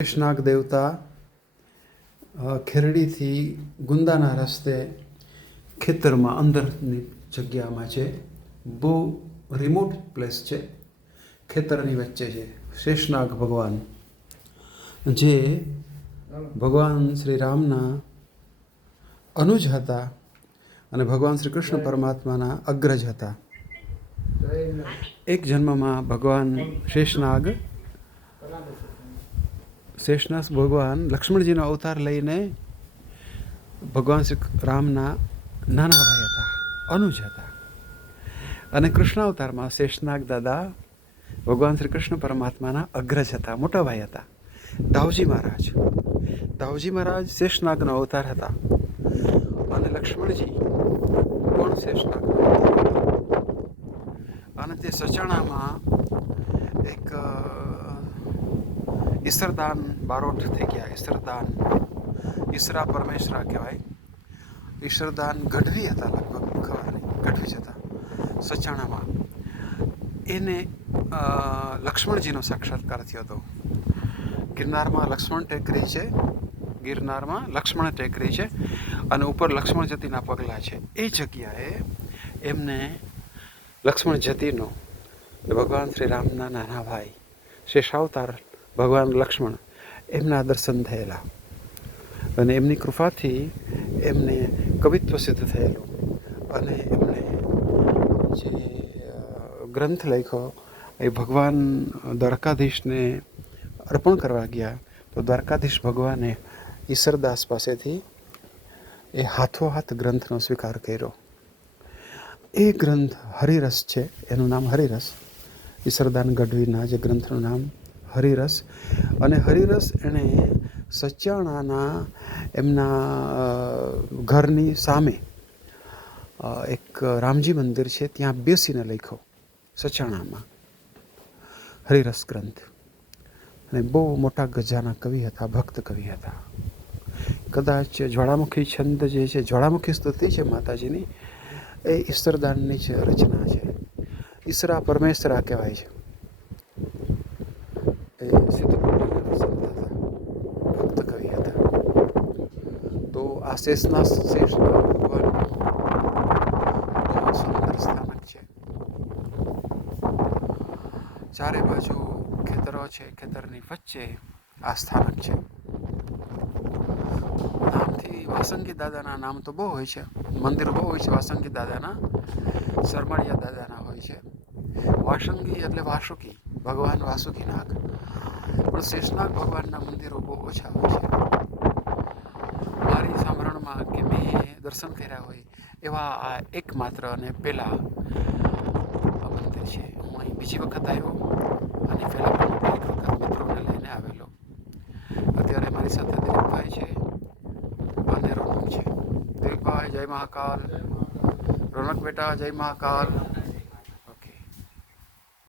શેષનાગ દેવતા ખેરડીથી ગુંદાના રસ્તે ખેતરમાં અંદરની જગ્યામાં છે. બહુ રિમોટ પ્લેસ છે, ખેતરની વચ્ચે છે. શેષનાગ ભગવાન જે ભગવાન શ્રી રામના અનુજ હતા અને ભગવાન શ્રી કૃષ્ણ પરમાત્માના અગ્રજ હતા. એક જન્મમાં ભગવાન શેષનાગ ભગવાન લક્ષ્મણજીનો અવતાર લઈને ભગવાન શ્રી રામના નાના ભાઈ હતા, અનુજ હતા. અને કૃષ્ણ અવતારમાં શેષનાગ દાદા ભગવાન શ્રી કૃષ્ણ પરમાત્માના અગ્રજ હતા, મોટા ભાઈ હતા. દાઉજી મહારાજ શેષનાગનો અવતાર હતા અને લક્ષ્મણજી પણ શેષનાગનો અવતાર હતા. અને તે સચાણામાં એક ઈસરદાન બારોટ થઈ ગયા. ઈસરા પરમેશ્વરા કહેવાય. ઈસરદાન ગઢવી હતા, લગભગ ખબર નહીં, ગઢવી જ હતા સચાણામાં. એને લક્ષ્મણજીનો સાક્ષાત્કાર થયો હતો. ગિરનારમાં લક્ષ્મણ ટેકરી છે અને ઉપર લક્ષ્મણ જતીના પગલાં છે. એ જગ્યાએ એમને લક્ષ્મણ જતીનો ભગવાન શ્રી રામના નાના ભાઈ શેષાવતાર ભગવાન લક્ષ્મણ એમના દર્શન થયેલા અને એમની કૃપાથી એમને કવિત્વ સિદ્ધ થયેલું. અને એમણે જે ગ્રંથ લખ્યો એ ભગવાન દ્વારકાધીશને અર્પણ કરવા ગયા તો દ્વારકાધીશ ભગવાને ઈસરદાસ પાસેથી એ હાથોહાથ ગ્રંથનો સ્વીકાર કર્યો. એ ગ્રંથ હરિરસ છે, એનું નામ હરિરસ. ઈસરદાન ગઢવીના જે ગ્રંથનું નામ હરિરસ. અને હરિરસ એણે સચાણાના એમના ઘરની સામે એક રામજી મંદિર છે, ત્યાં બેસીને લખ્યો સચાણામાં હરિરસ ગ્રંથ. અને બહુ મોટા ગજાના કવિ હતા, ભક્ત કવિ હતા. કદાચ જ્વાળામુખી છંદ જે છે, જ્વાળામુખી સ્તુતિ છે માતાજીની, એ ઈસરદાનની જ રચના છે. ઈસરા પરમેશ્વરા કહેવાય છે. એ સિદ્ધકોટીના સંત હતા, ભક્ત કવિ હતા. તો આ શેષનાગ ભગવાનનું બહુ સુંદર સ્થાનક છે. ચારે બાજુ ખેતરો છે, ખેતરની વચ્ચે આ સ્થાનક છે. નામથી વાસંગી દાદાના નામ તો બહુ હોય છે, મંદિર બહુ હોય છે વાસંગી દાદાના, સરમળિયા દાદાના હોય છે. વાસંગી એટલે વાસુકી, ભગવાન વાસુકીનાગ. પણ શેષનાગ ભગવાનના મંદિરો બહુ ઓછા હોય છે. મારી સાંભળણમાં કે મેં દર્શન કર્યા હોય એવા આ એકમાત્ર અને પહેલા મંદિર છે. હું અહીં બીજી વખત આવ્યો અને પહેલાં પણ એક વખત મિત્રોને લઈને આવેલો. અત્યારે મારી સાથે દિલીપભાઈ છે અને રોનક છે. દિલીપભાઈ જય મહાકાલ, રોનક બેટા જય મહાકાલ.